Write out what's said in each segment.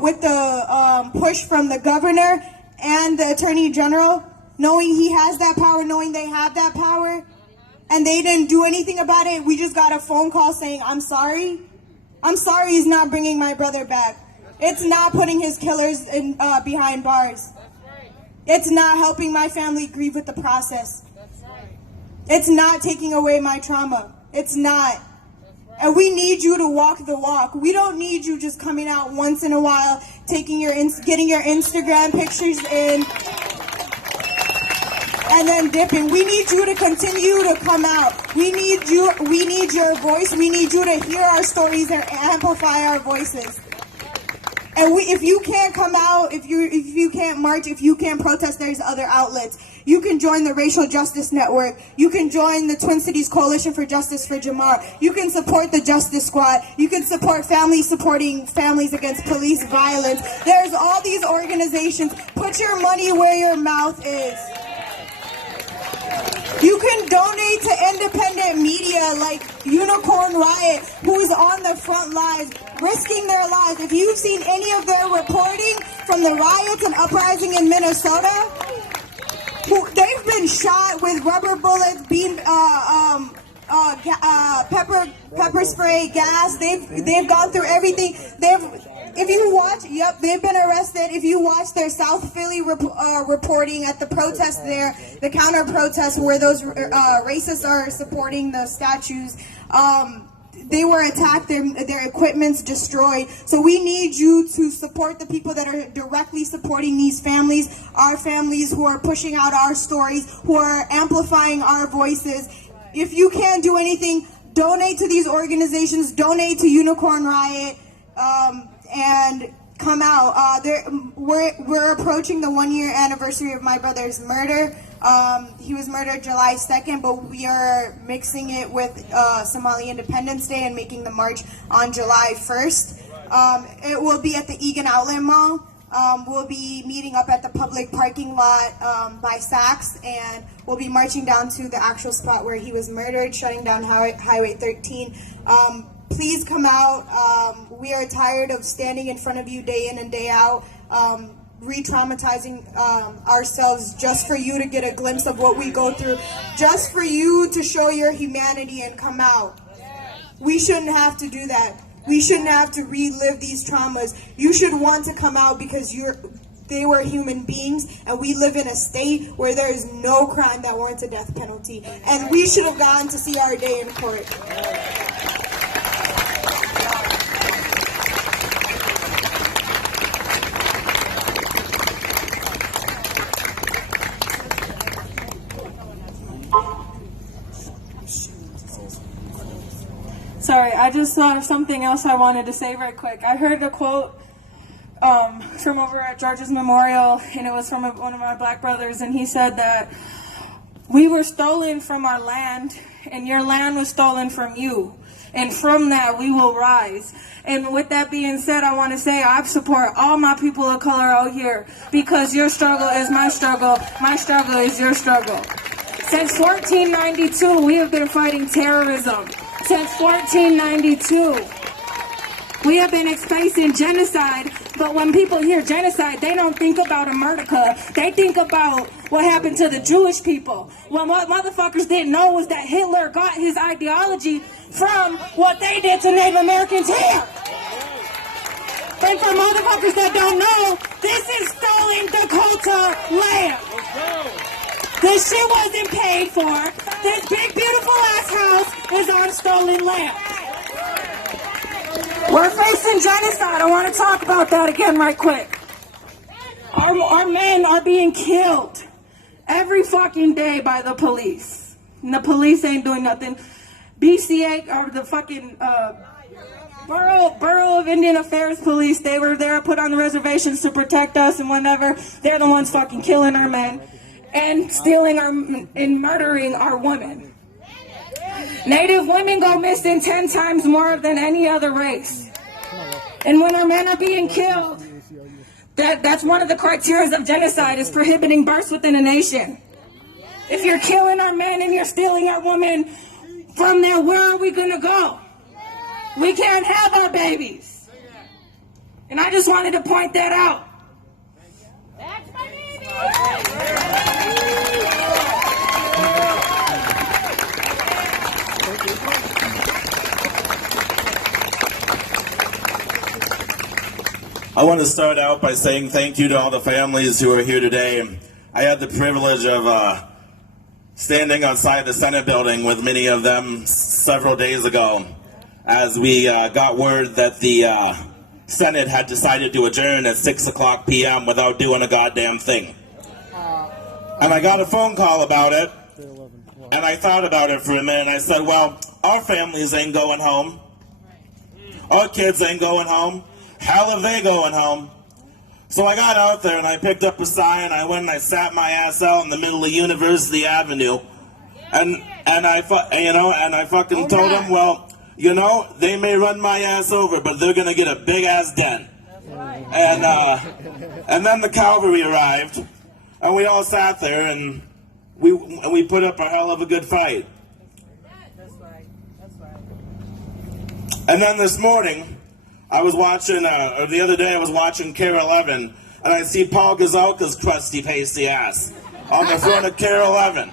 with the push from the governor and the attorney general, knowing he has that power, knowing they have that power, and they didn't do anything about it. We just got a phone call saying, I'm sorry he's not bringing my brother back. It's not putting his killers in, behind bars. It's not helping my family grieve with the process. It's not taking away my trauma. It's not. And we need you to walk the walk. We don't need you just coming out once in a while, getting your Instagram pictures in, and then dipping. We need you to continue to come out. We need you. We need your voice. We need you to hear our stories and amplify our voices. And if you can't come out, if you can't march, if you can't protest, there's other outlets. You can join the Racial Justice Network. You can join the Twin Cities Coalition for Justice for Jamar. You can support the Justice Squad. You can support families supporting families against police violence. There's all these organizations. Put your money where your mouth is. You can donate to independent media like Unicorn Riot, who's on the front lines, risking their lives. If you've seen any of their reporting from the riots and uprising in Minnesota, they've been shot with rubber bullets, pepper spray, gas. They've gone through everything. If you watch, they've been arrested. If you watch their South Philly reporting at the protest there, the counter protest where those racists are supporting the statues, they were attacked, their equipment's destroyed. So we need you to support the people that are directly supporting these families, our families who are pushing out our stories, who are amplifying our voices. If you can't do anything, donate to these organizations, donate to Unicorn Riot, and come out. We're approaching the 1-year anniversary of my brother's murder. He was murdered July 2nd, but we are mixing it with Somali Independence Day and making the march on July 1st. It will be at the Egan Outlet Mall. We'll be meeting up at the public parking lot by Saks, and we'll be marching down to the actual spot where he was murdered, shutting down Highway 13. Please come out. We are tired of standing in front of you day in and day out, re-traumatizing ourselves just for you to get a glimpse of what we go through, just for you to show your humanity and come out. We shouldn't have to do that. We shouldn't have to relive these traumas. You should want to come out because they were human beings, and we live in a state where there is no crime that warrants a death penalty. And we should have gotten to see our day in court. Sorry, I just thought of something else I wanted to say right quick. I heard a quote from over at George's Memorial, and it was from one of my black brothers, and he said that we were stolen from our land, and your land was stolen from you, and from that we will rise. And with that being said, I want to say I support all my people of color out here, because your struggle is my struggle is your struggle. Since 1492, we have been fighting terrorism. Since 1492, we have been facing genocide, but when people hear genocide, they don't think about America. They think about what happened to the Jewish people. Well, what motherfuckers didn't know was that Hitler got his ideology from what they did to Native Americans here. And for motherfuckers that don't know, this is stolen Dakota land. This shit wasn't paid for. This big, beautiful ass house is on stolen land. We're facing genocide. I want to talk about that again right quick. Our men are being killed every fucking day by the police. And the police ain't doing nothing. BCA, or the fucking Bureau of Indian Affairs Police, they were there, put on the reservations to protect us and whatever. They're the ones fucking killing our men and stealing and murdering our women. Native women go missing 10 times more than any other race. And when our men are being killed, that's one of the criteria of genocide, is prohibiting births within a nation. If you're killing our men and you're stealing our women, from there, where are we gonna go? We can't have our babies. And I just wanted to point that out. That's my baby! I want to start out by saying thank you to all the families who are here today. I had the privilege of standing outside the Senate building with many of them several days ago as we got word that the Senate had decided to adjourn at 6 o'clock p.m. without doing a goddamn thing. And I got a phone call about it, and I thought about it for a minute, and I said, well, our families ain't going home. Our kids ain't going home. Hell are they going home? So I got out there and I picked up a sign. I went and I sat my ass out in the middle of University Avenue, and I fucking told them, well, you know, they may run my ass over, but they're gonna get a big ass dent. And then the cavalry arrived, and we all sat there and we put up a hell of a good fight. That's right. And then this morning, I was watching, or the other day I was watching Care 11, and I see Paul Gazalka's crusty, pasty ass on the front of Care 11.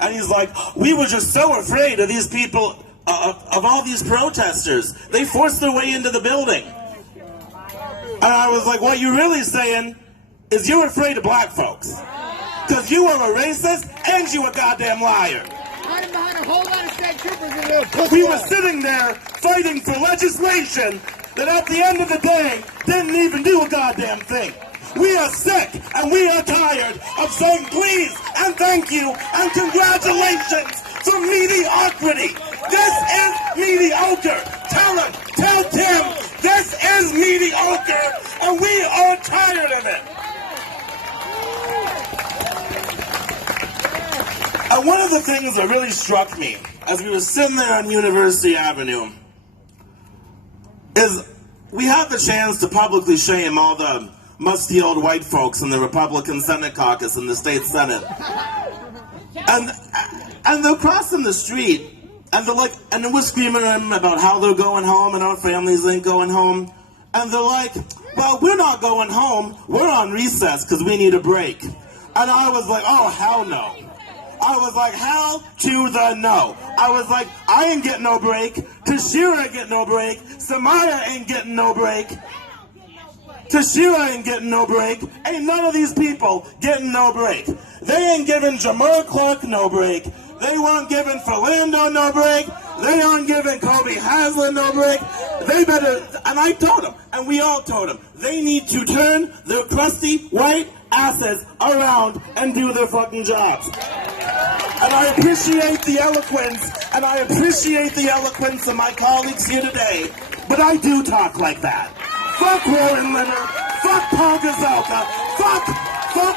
And he's like, we were just so afraid of these people, of all these protesters. They forced their way into the building. And I was like, what you're really saying is you're afraid of black folks. Because you are a racist and you a goddamn liar. Hiding behind a whole lot of state troopers in there. We were sitting there fighting for legislation that at the end of the day didn't even do a goddamn thing. We are sick and we are tired of saying please and thank you and congratulations for mediocrity. This is mediocre. Tell Tim, this is mediocre and we are tired of it. And one of the things that really struck me as we were sitting there on University Avenue is we had the chance to publicly shame all the musty old white folks in the Republican Senate caucus in the state Senate. And they're crossing the street, and they're like, and we're screaming at them about how they're going home and our families ain't going home. And they're like, well, we're not going home. We're on recess because we need a break. And I was like, oh, hell no. I was like, hell to the no. I was like, I ain't getting no break. Tashira ain't getting no break. Samaya ain't getting no break. Tashira ain't getting no break. Ain't none of these people getting no break. They ain't giving Jamar Clark no break. They weren't giving Philando no break. They aren't giving Kobe Haslam no break. They better, and I told them, and we all told them, they need to turn their crusty white asses around and do their fucking jobs. And I appreciate the eloquence, and I appreciate the eloquence of my colleagues here today, but I do talk like that. Fuck Warren Leonard, fuck Paul Gazalka, fuck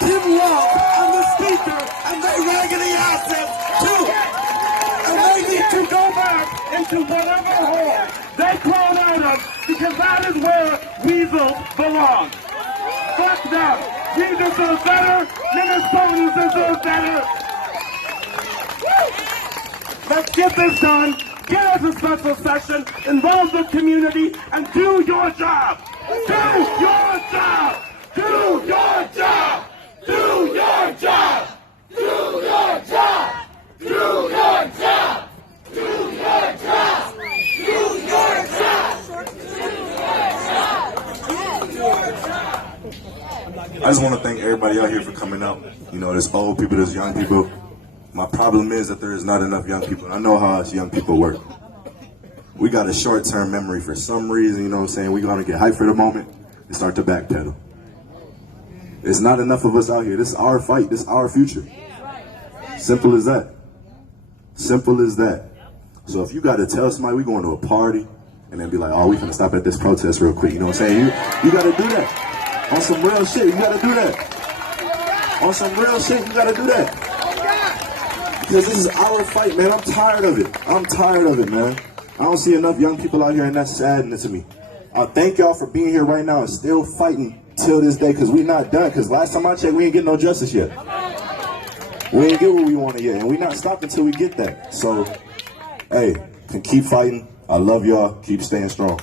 Tim Walz and the speaker, and they raggedy asses too. And they need to go back into whatever hole they crawled out of, because that is where weasels belong. Fuck them. We deserve better. Minnesotans deserve better. Let's get this done. Get us a special session, involve the community, and do your job. Do your job. Do your job. Do your job. Do your job. Do your job. Do your job. Do your job. I just want to thank everybody out here for coming out. You know, there's old people, there's young people. My problem is that there is not enough young people. I know how us young people work. We got a short-term memory for some reason, you know what I'm saying? We're going to get hyped for the moment and start to backpedal. There's not enough of us out here. This is our fight. This is our future. Simple as that. Simple as that. So if you got to tell somebody we're going to a party and then be like, oh, we finna stop at this protest real quick, you know what I'm saying? You got to do that. On some real shit, you got to do that. On some real shit, you got to do that. Because this is our fight, man. I'm tired of it. I'm tired of it, man. I don't see enough young people out here, and that's saddening to me. I thank y'all for being here right now and still fighting till this day, because we're not done. Because last time I checked, we ain't getting no justice yet. We ain't get what we wanted yet, and we're not stopping until we get that. So, hey, keep fighting. I love y'all. Keep staying strong.